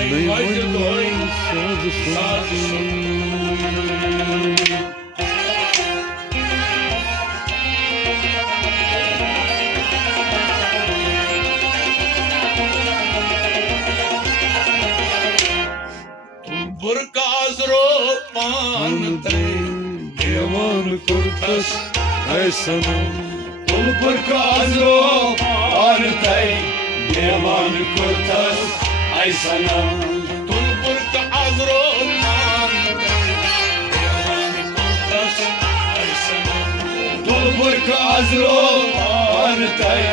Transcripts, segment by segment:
नहीं वजदोई साज सुन बुरकाजरो पानते देवान कुर्तस ऐसनम तुल बुरकाजरो पानते देवान कुर्तस ऐसनम तुल बुरकाजरो पानते देवान कुर्तस ऐसनम तुल बुरकाजरो पानते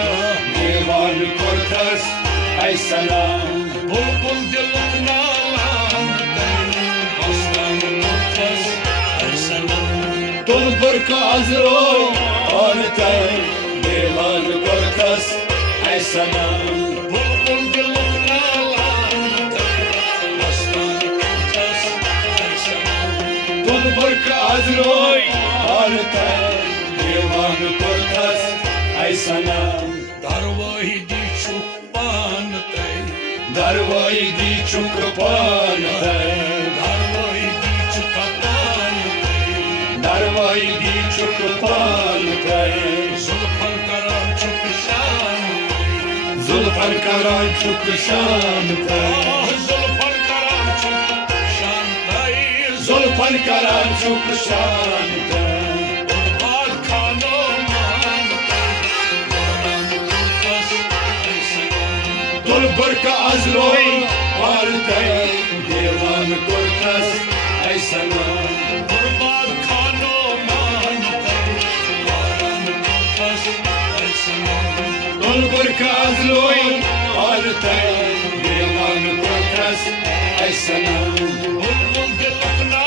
देवान कुर्तस ऐसनम बुलबुल दिलना तुल बुरकाजरो पानते देवान कुर्तस ऐसनम बुलबुल दिलना तुल बुरकाजरो पानते देवान कुर्तस ऐसनम दरवाही दी चुक पानते दरवाही दी चुक पानते दरवाही दी चुक पानते जुल्फन करान चुक शान जुल्फन करान चुक शान जुल्फन करान चुक शान जुल्फन करान चुक शान बाल खानो मान तुल बुरकाजरोई पानते देवान कुर्तस ऐसनम तुल बुरकाजरोई पानते देवान कुर्तस ऐसनम बुलबुल दिलना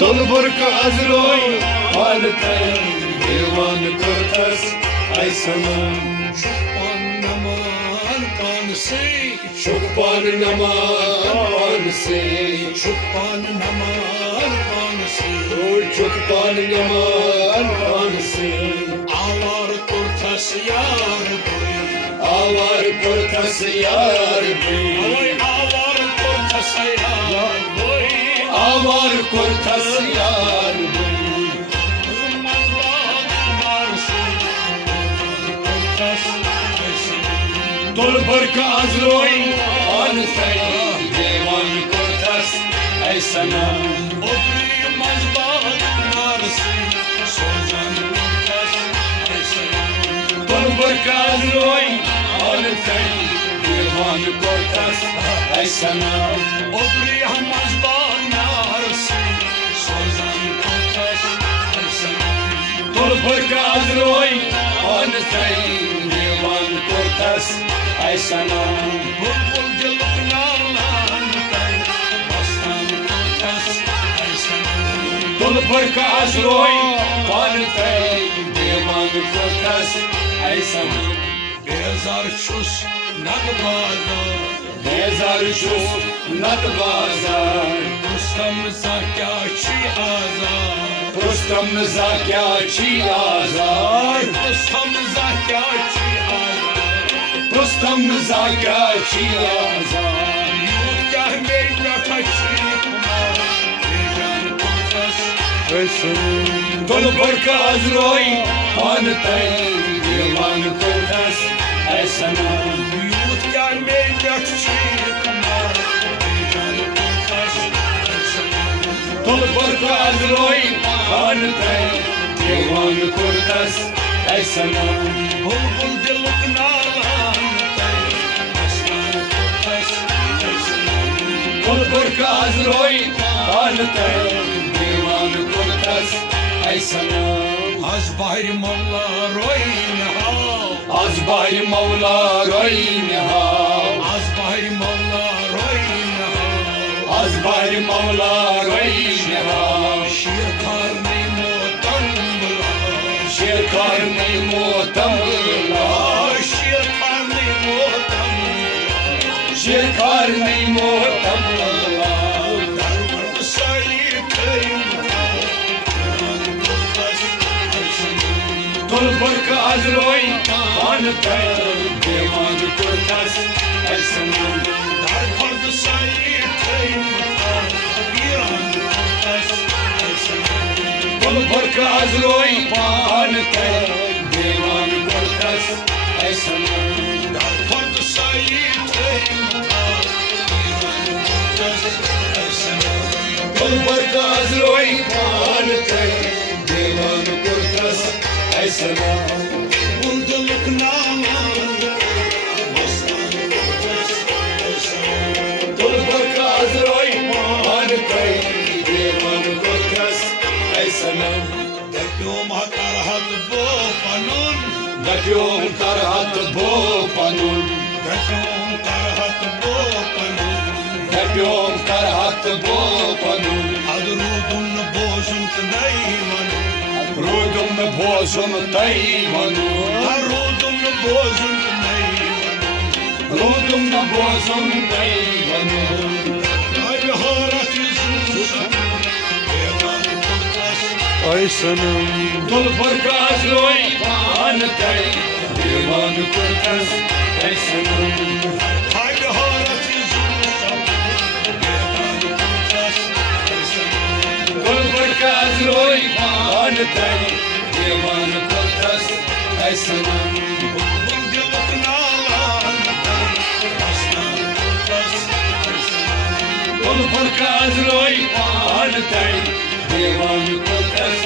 तुल बुरकाजरोई पानते देवान कुर्तस ऐसनम चुपान नमान पान से चुपान नमान से चुपान नमान पान से चुपान नमान पान से आवार कुर्तस यार आवार कुर्तस यार आवार कुर्तस यार आवार कुर्तस यार तुल बुरकाजरोई पानते देवान कुर्तस ऐसनम उबरी मजबात नारसी सोजन कुर्तस ऐसनम तुल बुरकाजरोई पानते देवान कुर्तस ऐसनम उबरी मजबात नारसी सोजन कुर्तस ऐसनम तुल बुरकाजरोई पानते देवान कुर्तस ऐसनम बुलबुल दिलना तुल बुरकाजरोई पानते देवान कुर्तस ऐसनम बेजार छुस नद बाजार बेजार छुस नद बाजार रुस्तम ज़ाक्या छी आज़ाद रुस्तम ज़ाक्या छी आज़ाद रुस्तम ज़ाक्या छी आज़ाद रुस्तम ज़ाक्या छी आज़ाद यूं क्या मेरी लठा छी तुल बुरकाजरोई पानते देवान कुर्तस ऐसनम यूथ क्या मेरी लठा तुल बुरकाजरोई पानते देवान कुर्तस ऐसनम बुलबुल दिलना तुल बुरकाजरोई पानते देवान कुर्तस ऐसनम az bahri mavla roin ha az bahri mavla roin ha az bahri mavla roin ha az bahri mavla roin ha şir karni motam bula şir karni motam bula şir karni motam şir karni motam bula तुल बुरकाजरोई पान तय देवान कुर्तस ऐ सनम Dar fardı sayı teymutar Biran kurtas Aysanam Kul barka azroy पान तय देवान कुर्तस ऐ सनम Dar fardı sayı teymutar Biran kurtas Aysanam Kul barka azroy पान तय देवान कुर्तस ऐ सनम Bulduluk nalan Bostan kurtas Aysanam Kul barka azroy पान तय देवान कुर्तस ऐ सनम Depyom hatar hat bo panun Dapyom karhat bo panun Depyom tarhat bo panun Dapyom karhat bo panun Adrudun bozun tnayman Rudum bozum taymanu Arudun bozun tnayman Rudum bozum taymanu Ay harat yüzün Devan kurtas Aysanam Dul barka azroy pan tay Devan kurtas aysanam Ay harat yüzün Devan kurtas Aysanam Dul barka azroy pan tay Devan kurtas aysanam Bulduluk nalan Bostan kurtas Aysanam Dul barka azroy pan tay Devan kurtas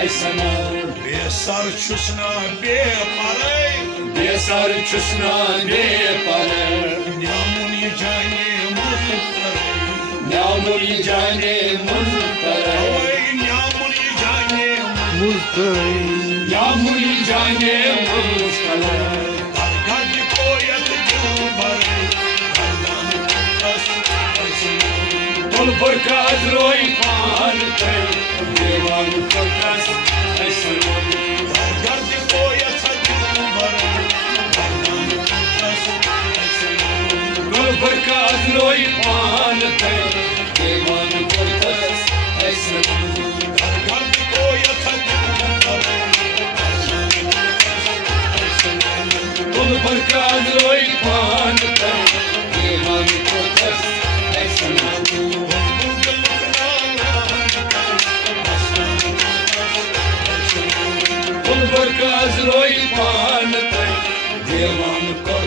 aysanam Besar çusna be paray Besar çusna ne para Nyamuni jane muhtaray Namuri jane muntara Ay nyamuni jane muhtaray Namuri jane muntara Dargadi koyat jumbaray Dardan kurtas Aysanam Dul barka azroy pan tay Devan kurtas aysanam Dargadi koyat jumbaray Dardan kurtas Aysanam Dul barka azroy pan tay Devan kurtas aysanam Dargadi koyat jumbaray Dardan kurtas Aysanam Dul barka azroy pan tay Devan kurtas aysanam Dul barka azroy pan tay Devan kurtas